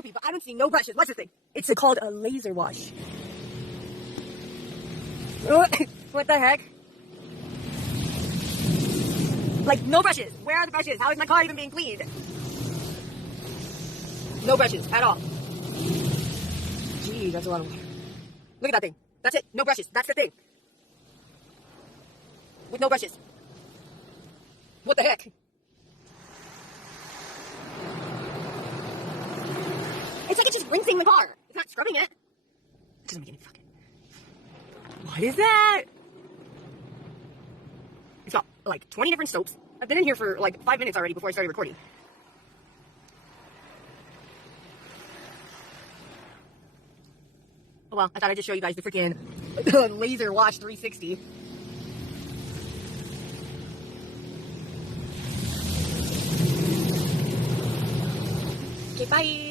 soapy, but I don't see no brushes. What's this thing? It's called a laser wash. What the heck? Like, no brushes. Where are the brushes? How is my car even being cleaned? No brushes at all. Gee, that's a lot of water. Look at that thing. That's it. No brushes. That's the thing. With no brushes. What the heck? It's like it's just rinsing the car. It's not scrubbing it. It doesn't make any fucking... What is that? It's got like 20 different soaps. I've been in here for like 5 minutes already before I started recording. Oh well, I thought I'd just show you guys the freaking laser wash 360. Okay, bye.